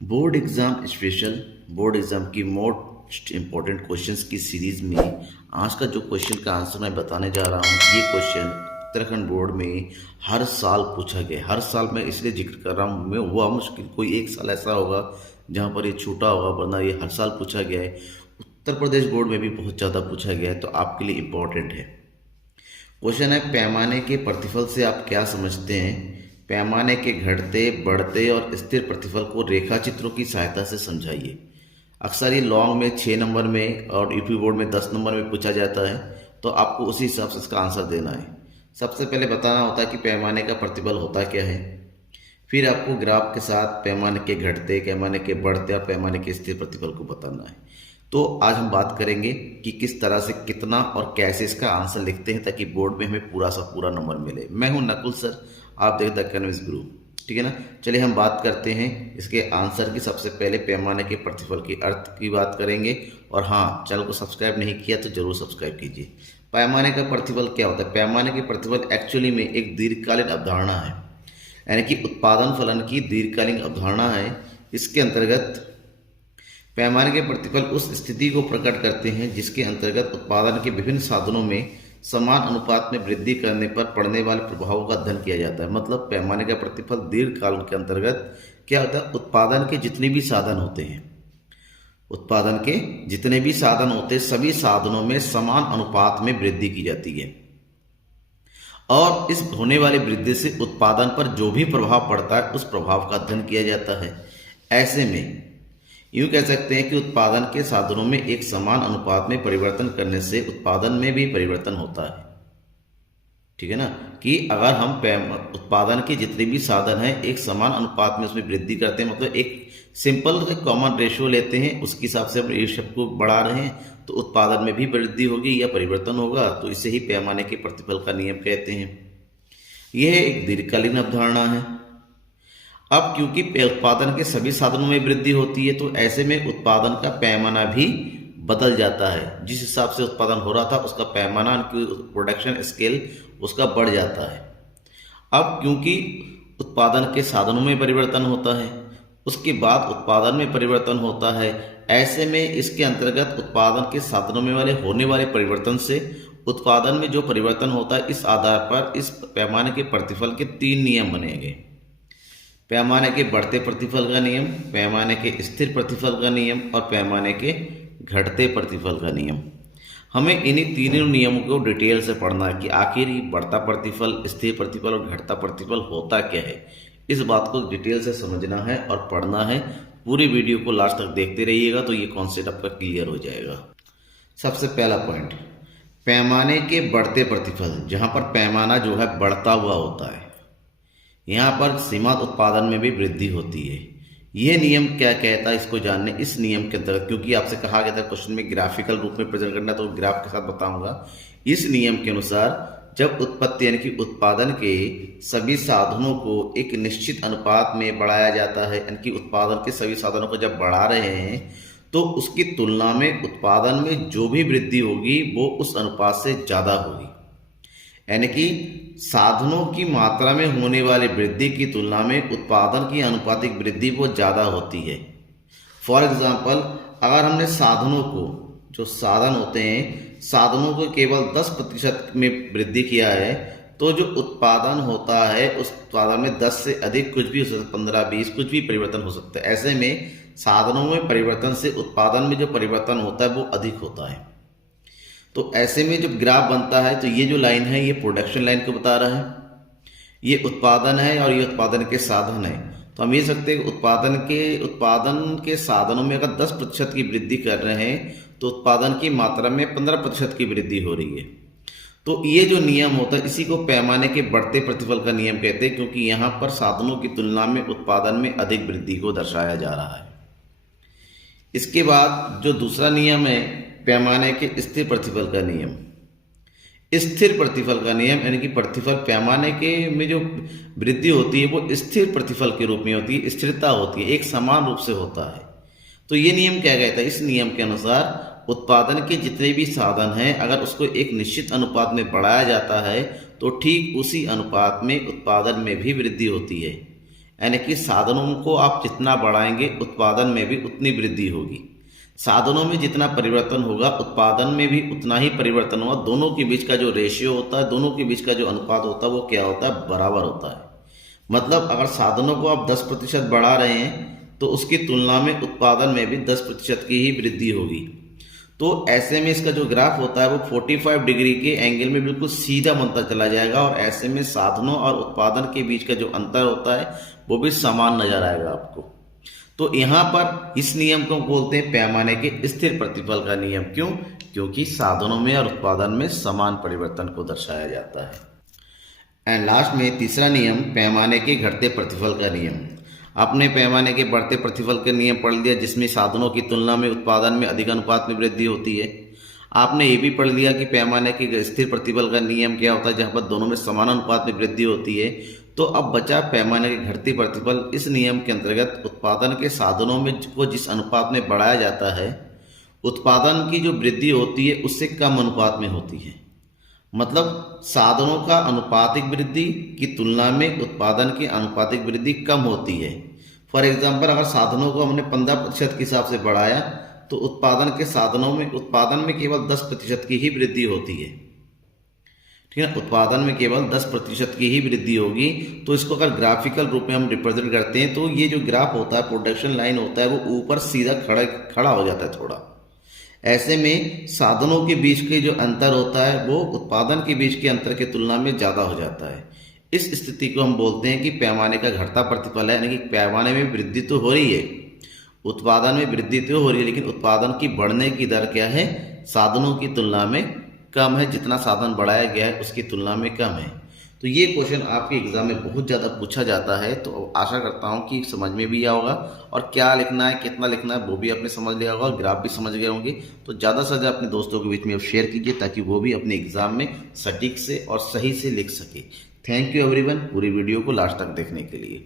Board exam special board exam की most important questions की series में आज का जो क्वेश्चन का आंसर मैं बताने जा रहा हूँ, ये क्वेश्चन उत्तराखंड बोर्ड में हर साल पूछा गया। हर साल मैं इसलिए जिक्र कर रहा हूँ, मैं हुआ मुश्किल कोई एक साल ऐसा होगा जहाँ पर ये छूटा होगा, वरना ये हर साल पूछा गया है। उत्तर प्रदेश बोर्ड में भी बहुत ज़्यादा पूछा गया है, तो आपके लिए इम्पोर्टेंट है। क्वेश्चन है, पैमाने के प्रतिफल से आप क्या समझते हैं? पैमाने के घटते, बढ़ते और स्थिर प्रतिफल को रेखा चित्रों की सहायता से समझाइए। अक्सर ये लॉन्ग में 6 नंबर में और यूपी बोर्ड में 10 नंबर में पूछा जाता है, तो आपको उसी हिसाब से इसका आंसर देना है। सबसे पहले बताना होता है कि पैमाने का प्रतिफल होता क्या है, फिर आपको ग्राफ के साथ पैमाने के घटते, पैमाने के बढ़ते और पैमाने के स्थिर प्रतिफल को बताना है। तो आज हम बात करेंगे कि किस तरह से कितना और कैसे इसका आंसर लिखते हैं ताकि बोर्ड में हमें पूरा सा पूरा नंबर मिले। मैं हूं नकुल सर, आप देख द इकोनॉमिक्स गुरु, ठीक है ना। चलिए हम बात करते हैं इसके आंसर की। सबसे पहले पैमाने के प्रतिफल की अर्थ की बात करेंगे, और हाँ, चैनल को सब्सक्राइब नहीं किया तो जरूर सब्सक्राइब कीजिए। पैमाने का प्रतिफल क्या होता है? पैमाने के प्रतिफल एक्चुअली में एक दीर्घकालीन अवधारणा है, यानी कि उत्पादन फलन की दीर्घकालीन अवधारणा है। इसके अंतर्गत पैमाने के प्रतिफल उस स्थिति को प्रकट करते हैं जिसके अंतर्गत उत्पादन के विभिन्न साधनों में समान अनुपात में वृद्धि करने पर पड़ने वाले प्रभावों का अध्ययन किया जाता है। मतलब पैमाने का प्रतिफल दीर्घकाल के अंतर्गत क्या होता है? उत्पादन के जितने भी साधन होते हैं, उत्पादन के जितने भी साधन होते हैं, सभी साधनों में समान अनुपात में वृद्धि की जाती है, और इस होने वाली वृद्धि से उत्पादन पर जो भी प्रभाव पड़ता है उस प्रभाव का अध्ययन किया जाता है। ऐसे में यूं कह सकते हैं कि उत्पादन के साधनों में एक समान अनुपात में परिवर्तन करने से उत्पादन में भी परिवर्तन होता है, ठीक है ना। कि अगर हम उत्पादन के जितने भी साधन हैं एक समान अनुपात में उसमें वृद्धि करते हैं, मतलब एक सिंपल कॉमन रेशियो लेते हैं, उसके हिसाब से हम रेशियो को बढ़ा रहे हैं, तो उत्पादन में भी वृद्धि होगी या परिवर्तन होगा। तो इसे ही पैमाने के प्रतिफल का नियम कहते हैं। यह एक दीर्घकालीन अवधारणा है। अब क्योंकि उत्पादन के सभी साधनों में वृद्धि होती है, तो ऐसे में उत्पादन का पैमाना भी बदल जाता है। जिस हिसाब से उत्पादन हो रहा था उसका पैमाना, प्रोडक्शन स्केल उसका बढ़ जाता है। अब क्योंकि उत्पादन के साधनों में परिवर्तन होता है, उसके बाद उत्पादन में परिवर्तन होता है, ऐसे में इसके अंतर्गत उत्पादन के साधनों में होने वाले परिवर्तन से उत्पादन में जो परिवर्तन होता है, इस आधार पर इस पैमाने के प्रतिफल के 3 नियम बनेंगे। पैमाने के बढ़ते प्रतिफल का नियम, पैमाने के स्थिर प्रतिफल का नियम और पैमाने के घटते प्रतिफल का नियम। हमें इन्हीं तीनों नियमों को डिटेल से पढ़ना है कि आखिर ये बढ़ता प्रतिफल, स्थिर प्रतिफल और घटता प्रतिफल होता क्या है। इस बात को डिटेल से समझना है और पढ़ना है। पूरी वीडियो को लास्ट तक देखते रहिएगा तो ये कॉन्सेप्ट आपका क्लियर हो जाएगा। सबसे पहला पॉइंट, पैमाने के बढ़ते प्रतिफल, जहाँ पर पैमाना जो है बढ़ता हुआ होता है, यहाँ पर सीमांत उत्पादन में भी वृद्धि होती है। यह नियम क्या कहता है, इसको जानने इस नियम के अंतर्गत, क्योंकि आपसे कहा गया था क्वेश्चन में ग्राफिकल रूप में प्रेजेंट करना, तो ग्राफ के साथ बताऊंगा। इस नियम के अनुसार जब उत्पत्ति यानी कि उत्पादन के सभी साधनों को एक निश्चित अनुपात में बढ़ाया जाता है, यानी कि उत्पादन के सभी साधनों को जब बढ़ा रहे हैं तो उसकी तुलना में उत्पादन में जो भी वृद्धि होगी वो उस अनुपात से ज़्यादा होगी। यानी कि साधनों की मात्रा में होने वाली वृद्धि की तुलना में उत्पादन की अनुपातिक वृद्धि वो ज़्यादा होती है। फॉर एग्जांपल, अगर हमने साधनों को, जो साधन होते हैं, साधनों को केवल 10% में वृद्धि किया है, तो जो उत्पादन होता है उस उत्पादन में 10 से अधिक कुछ भी हो सकता है, 15-20 कुछ भी परिवर्तन हो सकता है। ऐसे में साधनों में परिवर्तन से उत्पादन में जो परिवर्तन होता है वो अधिक होता है। तो ऐसे में जब ग्राफ बनता है तो ये जो लाइन है ये प्रोडक्शन लाइन को बता रहा है, ये उत्पादन है और ये उत्पादन के साधन है। तो हम ये सकते हैं उत्पादन के साधनों में अगर 10% की वृद्धि कर रहे हैं तो उत्पादन की मात्रा में 15% की वृद्धि हो रही है। तो ये जो नियम होता है इसी को पैमाने के बढ़ते प्रतिफल का नियम कहते हैं, क्योंकि यहाँ पर साधनों की तुलना में उत्पादन में अधिक वृद्धि को दर्शाया जा रहा है। इसके बाद जो दूसरा नियम है, पैमाने के स्थिर प्रतिफल का नियम। स्थिर प्रतिफल का नियम यानी कि प्रतिफल पैमाने के में जो वृद्धि होती है वो स्थिर प्रतिफल के रूप में होती है, स्थिरता होती है, एक समान रूप से होता है। तो ये नियम क्या कहता है? इस नियम के अनुसार उत्पादन के जितने भी साधन हैं अगर उसको एक निश्चित अनुपात में बढ़ाया जाता है तो ठीक उसी अनुपात में उत्पादन में भी वृद्धि होती है। यानी कि साधनों को आप जितना बढ़ाएंगे उत्पादन में भी उतनी वृद्धि होगी। साधनों में जितना परिवर्तन होगा उत्पादन में भी उतना ही परिवर्तन होगा। दोनों के बीच का जो रेशियो होता है, दोनों के बीच का जो अनुपात होता है वो क्या होता है, बराबर होता है। मतलब अगर साधनों को आप 10% बढ़ा रहे हैं तो उसकी तुलना में उत्पादन में भी 10% की ही वृद्धि होगी। तो ऐसे में इसका जो ग्राफ होता है वो 45 डिग्री के एंगल में बिल्कुल सीधा बनता चला जाएगा और ऐसे में साधनों और उत्पादन के बीच का जो अंतर होता है वो भी समान नजर आएगा आपको। तो यहाँ पर इस नियम को बोलते हैं पैमाने के स्थिर प्रतिफल का नियम। क्यों? क्योंकि साधनों में और उत्पादन में समान परिवर्तन को दर्शाया जाता है। एंड लास्ट में तीसरा नियम पैमाने के घटते प्रतिफल का नियम। आपने पैमाने के बढ़ते प्रतिफल का नियम पढ़ लिया जिसमें साधनों की तुलना में उत्पादन में अधिक अनुपात में वृद्धि होती है। आपने ये भी पढ़ लिया कि पैमाने के स्थिर प्रतिफल का नियम क्या होता है, जहाँ पर दोनों में समान अनुपात में वृद्धि होती है। तो अब बचा पैमाने के घटते प्रतिफल। इस नियम के अंतर्गत उत्पादन के साधनों में को जिस अनुपात में बढ़ाया जाता है, उत्पादन की जो वृद्धि होती है उससे कम अनुपात में होती है। मतलब साधनों का अनुपातिक वृद्धि की तुलना में उत्पादन की अनुपातिक वृद्धि कम होती है। फॉर एग्जाम्पल, अगर साधनों को हमने 15% के हिसाब से बढ़ाया तो उत्पादन में केवल 10% की ही वृद्धि होती है। ठीक है, उत्पादन में केवल 10% की ही वृद्धि होगी। तो इसको अगर ग्राफिकल रूप में हम रिप्रेजेंट करते हैं तो ये जो ग्राफ होता है, प्रोडक्शन लाइन होता है, वो ऊपर सीधा खड़ा हो जाता है थोड़ा। ऐसे में साधनों के बीच के जो अंतर होता है वो उत्पादन के बीच के अंतर की तुलना में ज़्यादा हो जाता है। इस स्थिति को हम बोलते हैं कि पैमाने का घटता प्रतिफल है। यानी कि पैमाने में वृद्धि तो हो रही है, उत्पादन में वृद्धि तो हो रही है, लेकिन उत्पादन की बढ़ने की दर क्या है, साधनों की तुलना में कम है। जितना साधन बढ़ाया गया है उसकी तुलना में कम है। तो ये क्वेश्चन आपके एग्जाम में बहुत ज़्यादा पूछा जाता है। तो आशा करता हूँ कि समझ में भी आया होगा और क्या लिखना है, कितना लिखना है वो भी आपने समझ लिया होगा और ग्राफ भी समझ गए होंगे। तो ज़्यादा से ज़्यादा अपने दोस्तों के बीच में शेयर कीजिए ताकि वो भी अपने एग्जाम में सटीक से और सही से लिख सके। थैंक यू एवरीवन पूरी वीडियो को लास्ट तक देखने के लिए।